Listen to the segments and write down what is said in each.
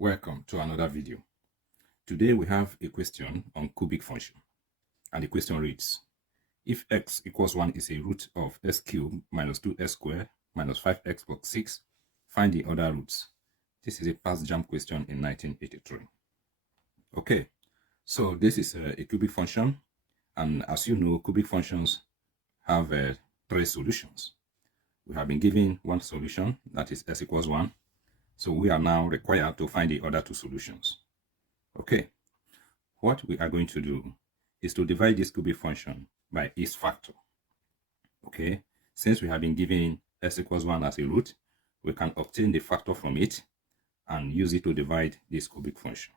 Welcome to another video. Today we have a question on cubic function, and the question reads: if x equals 1 is a root of s cubed minus 2s squared minus 5x plus 6, find the other roots. This is a past JAMB question in 1983. Okay, so this is a cubic function, and as you know, cubic functions have 3 solutions. We have been given one solution, that is s equals 1. So we are now required to find the other 2 solutions. Okay, what we are going to do is to divide this cubic function by its factor. Okay, since we have been given s equals 1 as a root, we can obtain the factor from it and use it to divide this cubic function.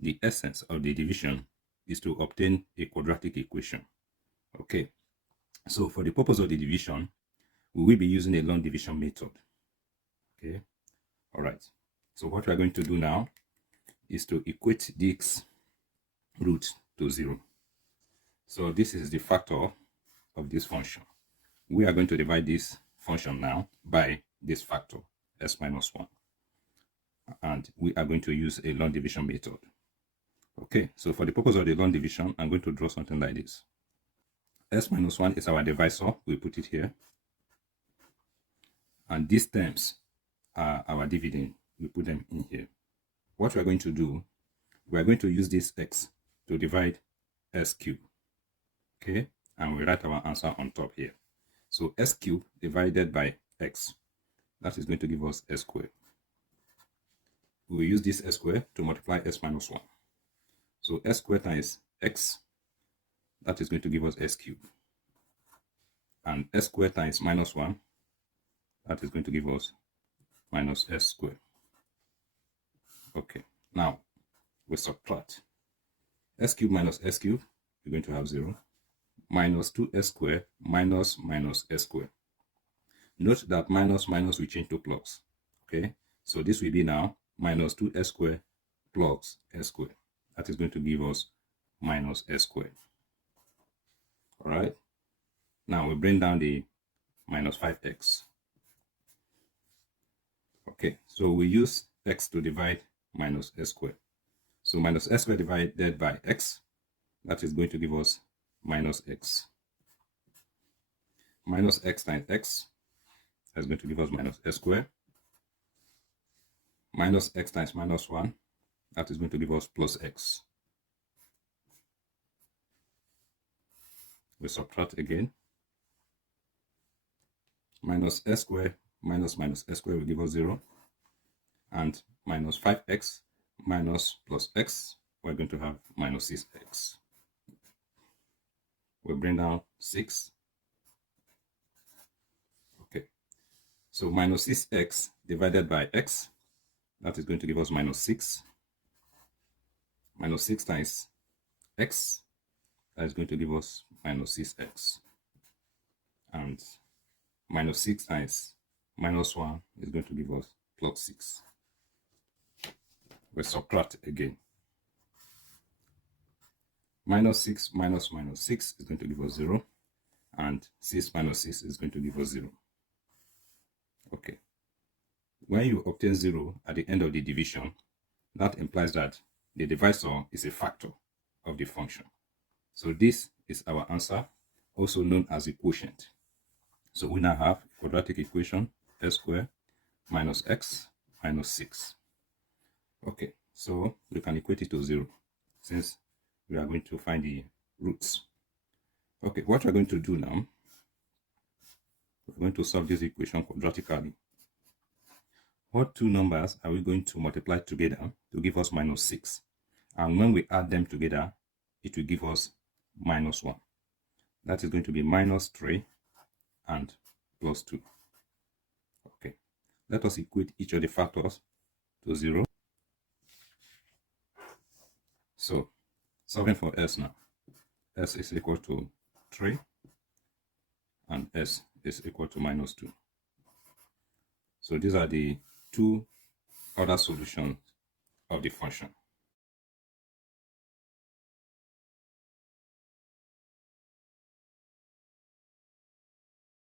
The essence of the division is to obtain a quadratic equation. Okay, so for the purpose of the division, we will be using a long division method. Okay. All right, so what we are going to do now is to equate this root to 0. So this is the factor of this function. We are going to divide this function now by this factor, s minus 1. And we are going to use a long division method. Okay, so for the purpose of the long division, I'm going to draw something like this. S minus 1 is our divisor. We put it here. And these terms are our dividend. We put them in here. What we are going to do, we are going to use this x to divide s cubed. Okay, and we write our answer on top here. So s cubed divided by x, that is going to give us s squared. We will use this s squared to multiply s minus 1. So s squared times x, that is going to give us s cubed. And s squared times minus 1, that is going to give us minus s squared. Okay, now we subtract. S cubed minus s cubed, we're going to have 0. Minus 2s squared minus s squared. Note that minus will change to plus. Okay, so this will be now minus 2s squared plus s squared. That is going to give us minus s squared. All right, now we bring down the minus 5x. Okay, so we use x to divide minus s squared. So minus s squared divided by x, that is going to give us minus x. Minus x times x, that's going to give us minus s squared. Minus x times minus 1, that is going to give us plus x. We subtract again. Minus s squared minus s squared will give us 0. And minus 5x minus plus x, we're going to have minus 6x. We bring down 6. Okay, so minus 6x divided by x, that is going to give us minus 6. Minus 6 times x, that is going to give us minus 6x. And minus 6 times minus 1 is going to give us plus 6. We subtract again. Minus 6 minus 6 is going to give us 0. And 6 minus 6 is going to give us 0. Okay. When you obtain 0 at the end of the division, that implies that the divisor is a factor of the function. So this is our answer, also known as the quotient. So we now have a quadratic equation, s squared minus x minus 6. Okay, so we can equate it to 0 since we are going to find the roots. Okay, what we're going to do now, we're going to solve this equation quadratically. What 2 numbers are we going to multiply together to give us minus 6? And when we add them together, it will give us minus 1. That is going to be minus 3 and plus 2. Okay, let us equate each of the factors to 0. So, solving for s now. S is equal to 3 and s is equal to minus 2. So these are the 2 other solutions of the function.